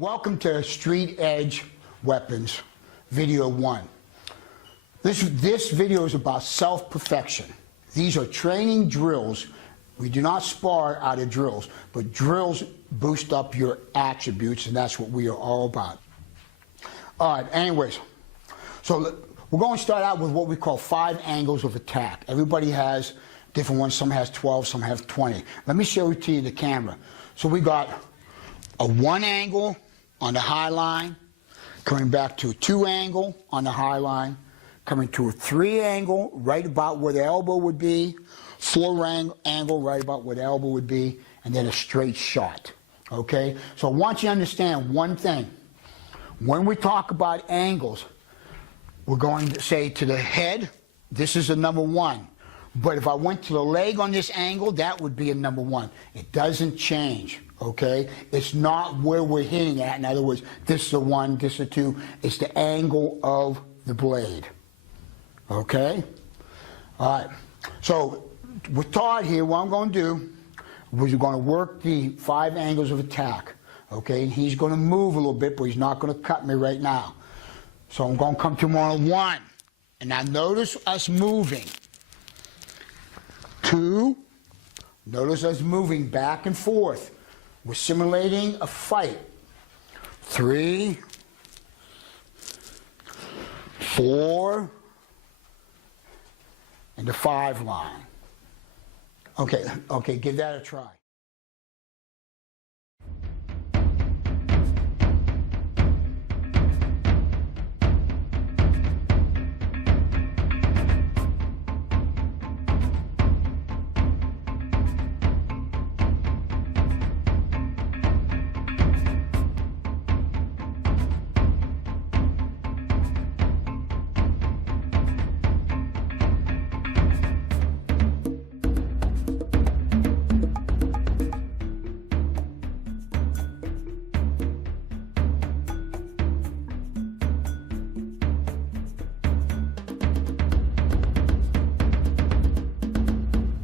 Welcome to Street Edge Weapons, video 1. This video is about self-perfection. These are training drills. We do not spar out of drills, but drills boost up your attributes, and that's what we are all about. All right, anyways, so we're going to start out with what we call 5 angles of attack. Everybody has different ones. Some has 12, some have 20. Let me show it to you the camera. So we got a 1 angle on the high line, coming back to a 2 angle on the high line, coming to a 3 angle right about where the elbow would be, 4 angle right about where the elbow would be, and then a straight shot. Okay? So I want you to understand one thing. When we talk about angles, we're going to say to the head, this is a number 1. But if I went to the leg on this angle, that would be a number 1. It doesn't change, okay? It's not where we're hitting at. In other words, this is a 1, this is a 2. It's the angle of the blade, okay? All right. So with Todd here, what I'm going to do is we're going to work the 5 angles of attack, okay? And he's going to move a little bit, but he's not going to cut me right now. So I'm going to come to him on a 1. And now notice us moving. 2, notice us moving back and forth. We're simulating a fight. 3, 4, and the 5 line. Okay, give that a try.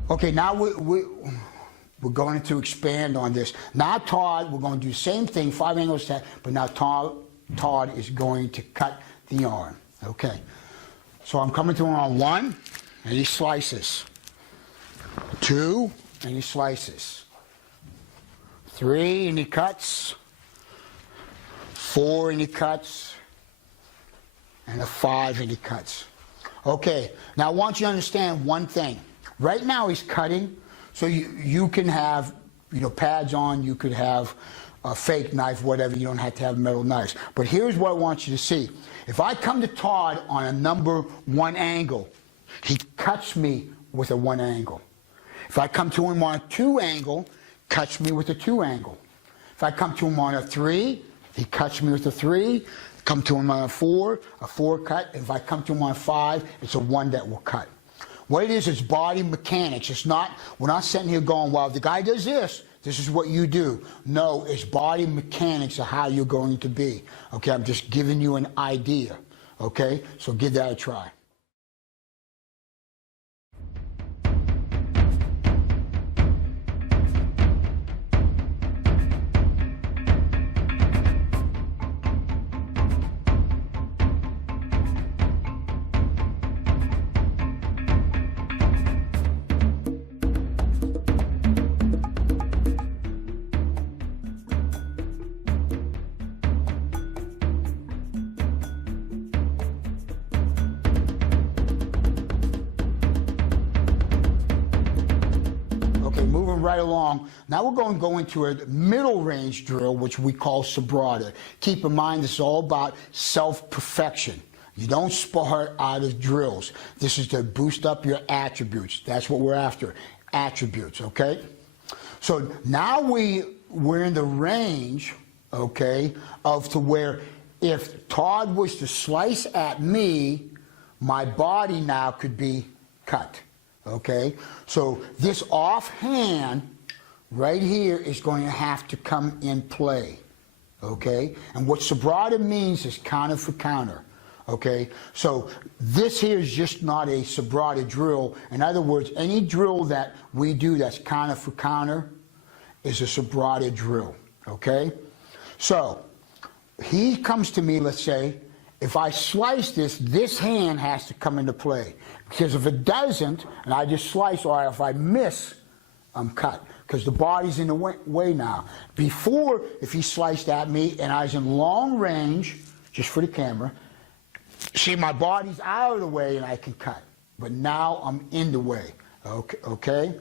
Okay, now we're going to expand on this. Now Todd, we're going to do the same thing, 5 angles attack, but now Todd is going to cut the arm. Okay, so I'm coming to him on 1, and he slices. 2, and he slices. 3, and he cuts. 4, and he cuts. And a 5, and he cuts. Okay, now I want you to understand one thing. Right now he's cutting, so you can have pads on, you could have a fake knife, whatever, you don't have to have metal knives. But here's what I want you to see. If I come to Todd on a number 1 angle, he cuts me with a 1 angle. If I come to him on a 2 angle, cuts me with a 2 angle. If I come to him on a 3, he cuts me with a 3. Come to him on a 4 cut. If I come to him on a 5, it's a 1 that will cut. What it is body mechanics. It's not, we're not sitting here going, well, if the guy does this, this is what you do. No, it's body mechanics of how you're going to be. Okay, I'm just giving you an idea. Okay, so give that a try. Moving right along. Now we're going to go into a middle range drill, which we call Sabrada. Keep in mind, this is all about self-perfection. You don't spar out of drills. This is to boost up your attributes. That's what we're after, attributes, okay? So now we're in the range, okay, of to where if Todd was to slice at me, my body now could be cut. Okay, so this offhand right here is going to have to come in play. Okay, and what Sabrada means is counter for counter. Okay, so this here is just not a Sabrada drill. In other words, any drill that we do that's counter for counter is a Sabrada drill. Okay, so he comes to me, let's say, if I slice this, this hand has to come into play. Because if it doesn't, and I just slice, or if I miss, I'm cut. Because the body's in the way now. Before, if he sliced at me and I was in long range, just for the camera, see, my body's out of the way and I can cut. But now I'm in the way. Okay?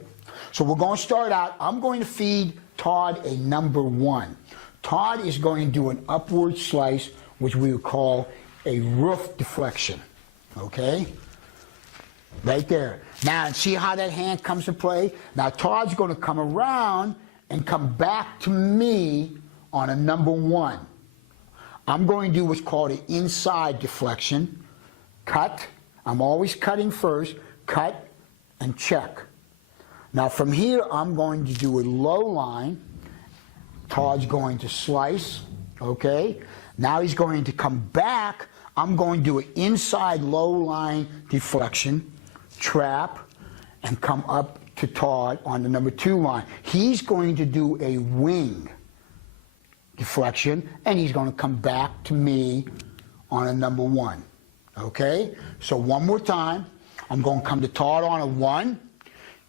So we're going to start out. I'm going to feed Todd a number 1. Todd is going to do an upward slice, which we would call a roof deflection. Okay? Right there. Now, see how that hand comes to play? Now, Todd's going to come around and come back to me on a number 1. I'm going to do what's called an inside deflection. Cut. I'm always cutting first. Cut and check. Now, from here, I'm going to do a low line. Todd's going to slice. Okay? Now he's going to come back. I'm going to do an inside low line deflection, trap, and come up to Todd on the number 2 line. He's going to do a wing deflection, and he's going to come back to me on a number 1. Okay? So one more time. I'm going to come to Todd on a 1.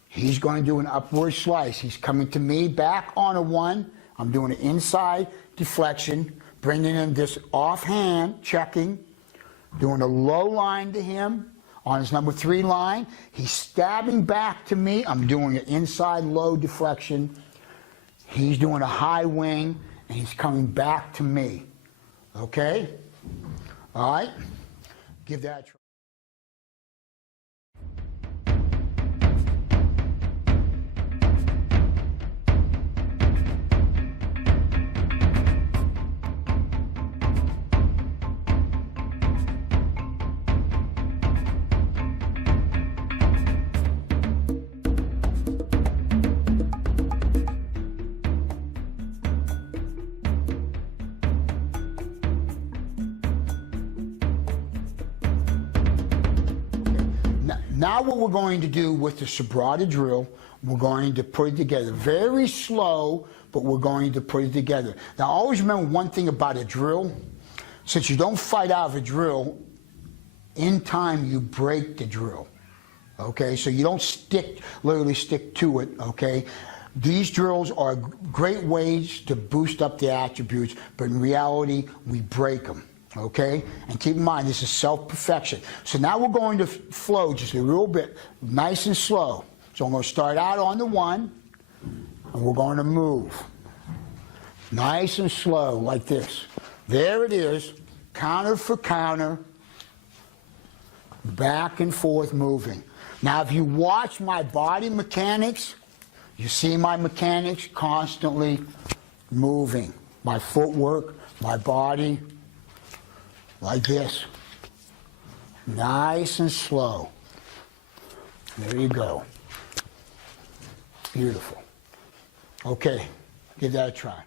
He's going to do an upward slice. He's coming to me back on a 1. I'm doing an inside deflection, bringing in this offhand, checking, doing a low line to him on his number 3 line. He's stabbing back to me. I'm doing an inside low deflection. He's doing a high wing, and he's coming back to me. Okay? All right? Give that a try. Now what we're going to do with the Sabrada drill, we're going to put it together. Very slow, but we're going to put it together. Now always remember one thing about a drill. Since you don't fight out of a drill, in time you break the drill. Okay, so you don't literally stick to it, okay? These drills are great ways to boost up the attributes, but in reality, we break them. Okay? And keep in mind, this is self-perfection. So now we're going to flow just a little bit, nice and slow. So I'm going to start out on the 1, and we're going to move. Nice and slow, like this. There it is, counter for counter, back and forth moving. Now, if you watch my body mechanics, you see my mechanics constantly moving. My footwork, my body, like this. Nice and slow. There you go. Beautiful. Okay, give that a try.